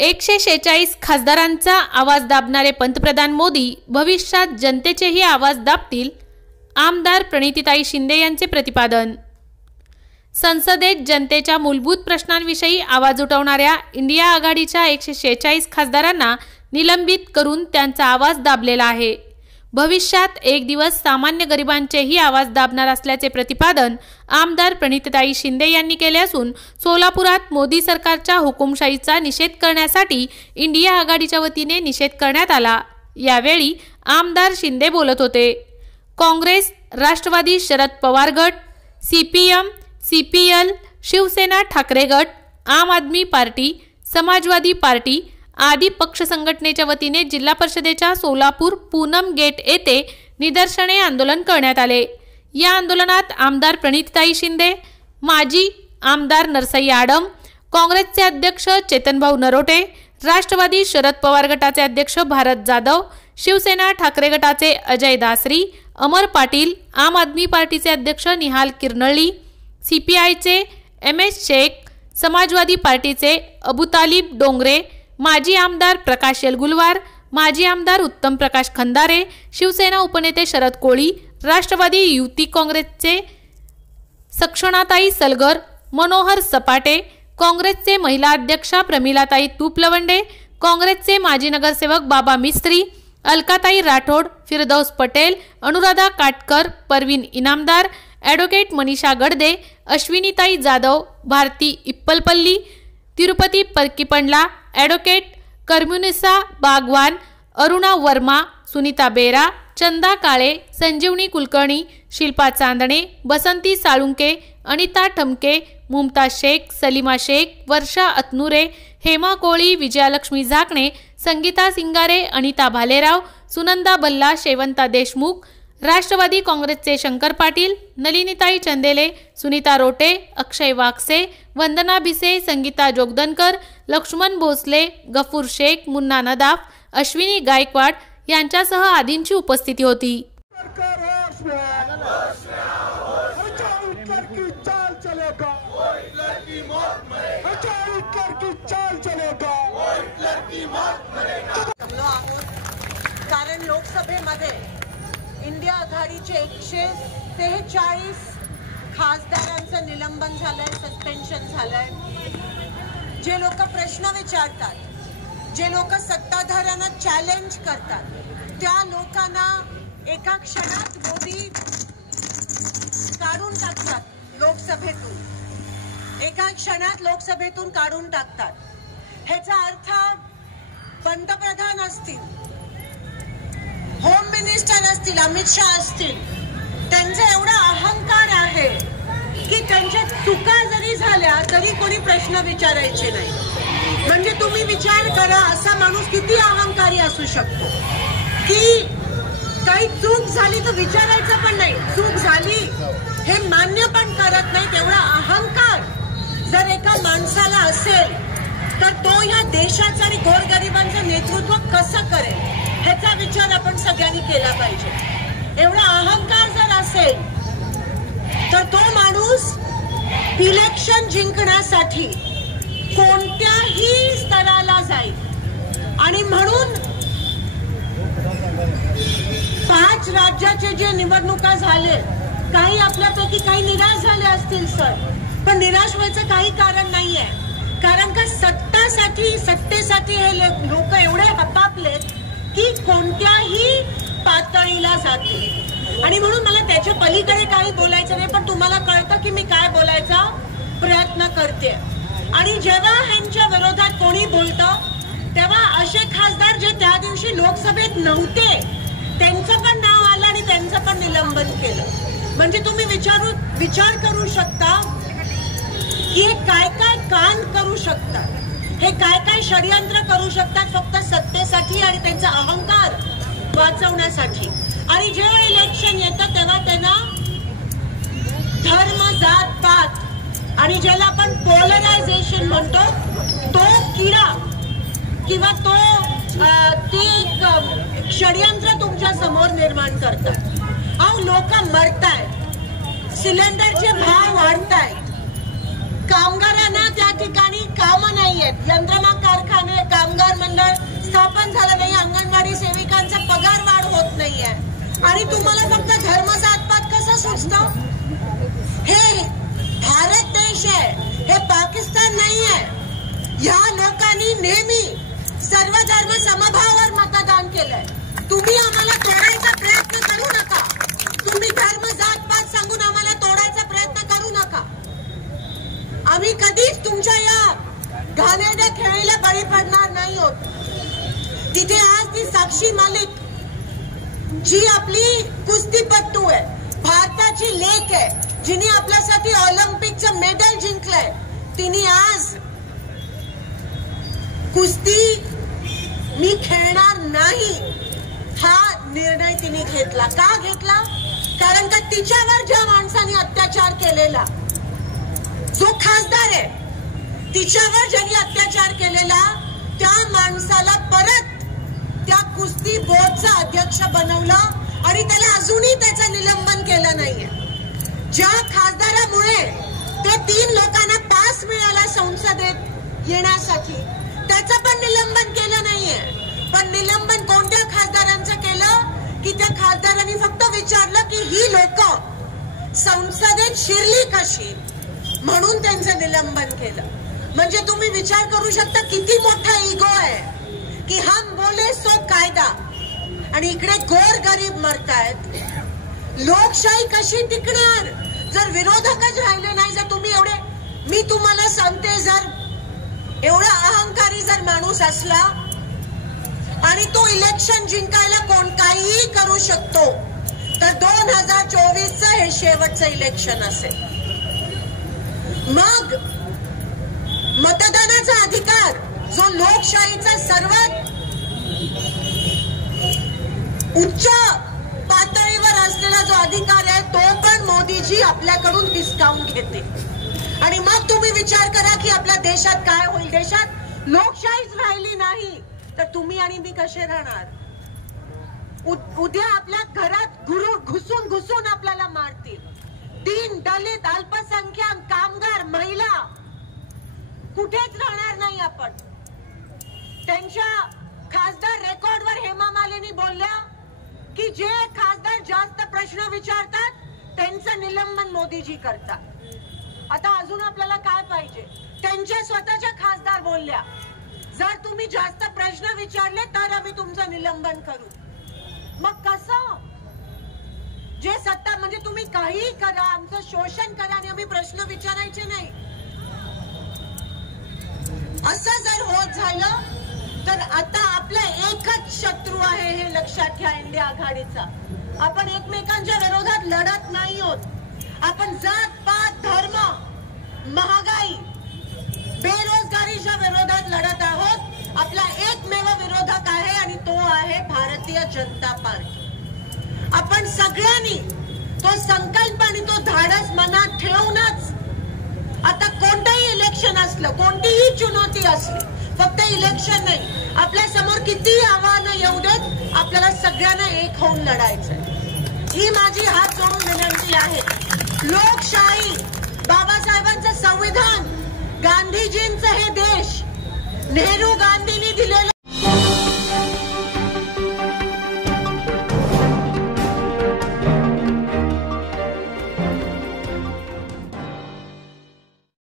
146 खासदारांचा आवाज दाबणारे पंतप्रधान मोदी भविष्यात जनतेचेही आवाज दाबतील, आमदार प्रणितीताई शिंदे यांचे प्रतिपादन। संसदेत जनतेच्या मूलभूत प्रश्नांविषयी आवाज उठवणाऱ्या इंडिया आघाडीच्या 146 खासदारांना निलंबित करून त्यांचा आवाज दाबलेला आहे। भविष्यात एक दिवस सामान्य गरिबांचेही आवाज दाबणार असल्याचे प्रतिपादन आमदार प्रणितीताई शिंदे यांनी केले असून सोलापुरात मोदी सरकारच्या हुकुमशाहीचा निषेध करण्यासाठी इंडिया आघाडीच्या वतीने निषेध करण्यात आला। यावेळी आमदार शिंदे बोलत होते। काँग्रेस, राष्ट्रवादी शरद पवार गट, CPM, CPL, शिवसेना ठाकरे गट, आम आदमी पार्टी, समाजवादी पार्टी आदी पक्ष संघटनेच्या वतीने जिल्हा परिषदेच्या सोलापूर पूनम गेट येथे निदर्शने आंदोलन करण्यात आले। या आंदोलनात आमदार प्रणितीताई शिंदे, माजी आमदार नरसई आडम, काँग्रेसचे अध्यक्ष चेतनभाऊ नरोटे, राष्ट्रवादी शरद पवार गटाचे अध्यक्ष भारत जाधव, शिवसेना ठाकरे गटाचे अजय दासरी, अमर पाटील, आम आदमी पार्टीचे अध्यक्ष निहाल किरनळी, CPIचे MS शेख, समाजवादी पार्टीचे अबुतालिब डोंगरे, माजी आमदार प्रकाश येलगुलवार, माजी आमदार उत्तम प्रकाश खंदारे, शिवसेना उपनेते शरद कोळी, राष्ट्रवादी युवती काँग्रेसचे सक्षणाताई सलगर, मनोहर सपाटे, काँग्रेसचे महिला अध्यक्षा प्रमिलाताई तुपलवंडे, काँग्रेसचे माजी नगरसेवक बाबा मिस्त्री, अलकाताई राठोड, फिरदौस पटेल, अनुराधा काटकर, परवीन इनामदार, ॲडव्होकेट मनीषा गडदे, अश्विनीताई जाधव, भारती इप्पलपल्ली, तिरुपती परकीपंडला, ॲडव्होकेट कर्मुनिसा बागवान, अरुणा वर्मा, सुनीता बेरा, चंदा काळे, संजीवनी कुलकर्णी, शिल्पा चांदणे, बसंती साळुंके, अनिता ठमके, मुमताज शेख, सलीमा शेख, वर्षा अतनुरे, हेमा कोळी, विजयालक्ष्मी झाकणे, संगीता सिंगारे, अनिता भालेराव, सुनंदा बल्ला, शेवंता देशमुख, राष्ट्रवादी काँग्रेसचे शंकर पाटील, नलिनीताई चंदेले, सुनीता रोटे, अक्षय वाकसे, वंदना भिसे, संगीता जोगदनकर, लक्ष्मण भोसले, गफूर शेख, मुन्ना नदाफ, अश्विनी गायकवाड यांच्यासह आदींची उपस्थिती होती। कारण लोकसभेमध्ये इंडिया आघाडीचे 143 खासदारांचं निलंबन झालंय, सस्पेन्शन झालंय। जे लोक प्रश्न विचारतात, जे लोक सत्ताधाऱ्यांना चॅलेंज करतात, त्या लोकांना एका क्षणात मोदी काढून टाकतात लोकसभेतून, एका क्षणात लोकसभेतून काढून टाकतात। ह्याचा अर्थ पंतप्रधान असतील, होम मिनिस्टर असतील, अमित शाह असतील, त्यांचा एवढा अहंकार आहे की त्यांच्या चुका जरी झाल्या तरी कोणी प्रश्न विचारायचे नाही। म्हणजे तुम्ही विचार करा, असा माणूस किती अहंकारी असू शकतो की काही चूक झाली तर विचारायचं पण नाही, चूक झाली हे मान्य पण करत नाही। तेवढा अहंकार जर एका माणसाला असेल तर तो या देशाचं आणि गोरगरिबांचं नेतृत्व कसं करेल ह्याचा विचार आपण सगळ्यांनी केला पाहिजे। एवढा अहंकार जर असेल तर तो माणूस इलेक्शन जिंकण्यासाठी कोणत्याही स्तराला जाईल। आणि म्हणून 5 राज्याचे जे निवडणुका झाले, काही आपल्यापैकी काही निराश झाले असतील सर, पण निराश व्हायचं काही कारण नाहीये। कारण का सत्तेसाठी हे लोक एवढे हपापलेत की कोणत्याही पातळीला जाते। आणि म्हणून मला त्याच्या पलीकडे काही बोलायचं नाही, पण तुम्हाला कळतं की मी काय बोलायचा प्रयत्न करते। आणि जेव्हा ह्यांच्या विरोधात कोणी बोलतं तेव्हा असे खासदार जे त्या दिवशी लोकसभेत नव्हते त्यांचं पण नाव आलं आणि त्यांचं पण निलंबन केलं। म्हणजे तुम्ही विचार करू शकता की हे काय काय कांड करू शकतात, हे काय काय षडयंत्र करू शकतात फक्त सत्तेसाठी आणि त्यांचा अहंकार वाचवण्यासाठी। आणि जेव्हा इलेक्शन येतं तेव्हा त्यांना धर्म, जात पात आणि ज्याला आपण पोलरायझेशन म्हणतो तो किडा किंवा ती षडयंत्र तुमच्या समोर निर्माण करतात। अहो लोक मरतायत, सिलेंडरचे भाव वाढतायत, कामगारांना त्या ठिकाणी काम नाहीयेत, यंत्रमाग कारखाने आणि तुम्हाला फक्त धर्म जातपात कसं सुचतं? हे भारत देश आहे, हे पाकिस्तान नाही आहे. या लोकांनी नेहमी सर्व धर्म समभावावर मतदान केलंय. तुम्ही आम्हाला तोडायचा प्रयत्न करू नका. तुम्ही धर्म जातपात सांगून आम्हाला तोडायचा प्रयत्न करू नका. आम्ही कधीच तुमच्या या घाणेरड्या खेळीला बळी पडणार नाही आहोत. तिथे आज ती साक्षी मलिक जी आपली कुस्तीपट्टू आहे, भारताची लेक आहे, जिने आपल्यासाठी ऑलिम्पिकचं मेडल जिंकलंय, तिने आज कुस्ती मी खेळणार नाही हा निर्णय तिने घेतला. का घेतला? कारण का तिच्यावर ज्या माणसाने अत्याचार केलेला, जो खासदार आहे, तिच्यावर ज्यांनी अत्याचार केलेला त्या माणसाला परत त्या कुस्ती बोर्डचा अध्यक्ष बनवलं आणि त्याला अजूनही त्याचं निलंबन केलं नाहीये. ज्या खासदारामुळे ते 3 लोकांना पास मिळाला संसदेत येण्यासाठी, त्याचं पण निलंबन केलं नाहीये. पण निलंबन कोणत्या खासदारांचं केलं की त्या खासदारांनी फक्त विचारलं की ही लोक संसदेत शिरली कशी, म्हणून त्यांचं निलंबन केलं. म्हणजे तुम्ही विचार करू शकता किती मोठा इगो आहे की हम बोले सो कायदा, आणि इकडे गोर गरीब मरतायत. लोकशाही कशी टिकणार जर विरोधकच राहिले नाही? जर तुम्ही एवढे, मी तुम्हाला सांगते, जर एवढा अहंकारी जर माणूस असला आणि तो इलेक्शन जिंकायला कोण काहीही करू शकतो, तर 2024चं हे शेवटचं इलेक्शन असेल. मग मतदानाचा अधिकार, जो लोकशाहीचा सर्वात उच्च पातळीवर असलेला जो अधिकार आहे, तो पण मोदीजी आपल्याकडून हिसकावून घेते. आणि मग तुम्ही विचार करा की आपल्या देशात काय होईल. देशात लोकशाहीच राहिली नाही तर तुम्ही आणि मी कसे राहणार? उद्या आपल्या घरात घुसून घुसून आपल्याला मारतील. दीन, दलित, अल्पसंख्याक, कामगार, महिला कुठेच राहणार नाही आपण. त्यांच्या खासदार रेकॉर्डवर हेमा मालिनी बोलल्या की जे खासदार जास्त प्रश्न विचारतात त्यांचं निलंबन मोदीजी करतात. आता अजून आपल्याला काय पाहिजे? त्यांच्या स्वतःच्या खासदार बोलल्या, जर तुम्ही जास्त प्रश्न विचारले तर आम्ही तुमचं निलंबन करू. मग कसं? जे सत्ता, म्हणजे तुम्ही काही करा, आमचं शोषण करा आणि आम्ही प्रश्न विचारायचे नाही, असं जर होत झालं तर आता आपला एकच शत्रू आहे, हे लक्षात घ्या, इंडिया आघाडीचा. आपण एकमेकांच्या विरोधात लढत नाही आहोत. आपण जात पात, धर्म, महागाई, बेरोजगारीच्या विरोधात लढत आहोत. आपला एकमेव विरोधक आहे आणि तो आहे भारतीय जनता पार्टी. आपण सगळ्यांनी तो संकल्प आणि तो धाडस मनात ठेवूनच आता कोणतंही इलेक्शन असलं, कोणतीही चुनौती असली, फक्त इलेक्शन नाही, आपल्या समोर किती आव्हानं येऊ देत, आपल्याला सगळ्यांना एक होऊन लढायचंय. ही माझी हात जोडून विनंती आहे. लोकशाही, बाबासाहेबांचं संविधान, गांधीजींचं हे देश, नेहरू गांधींनी दिलेलं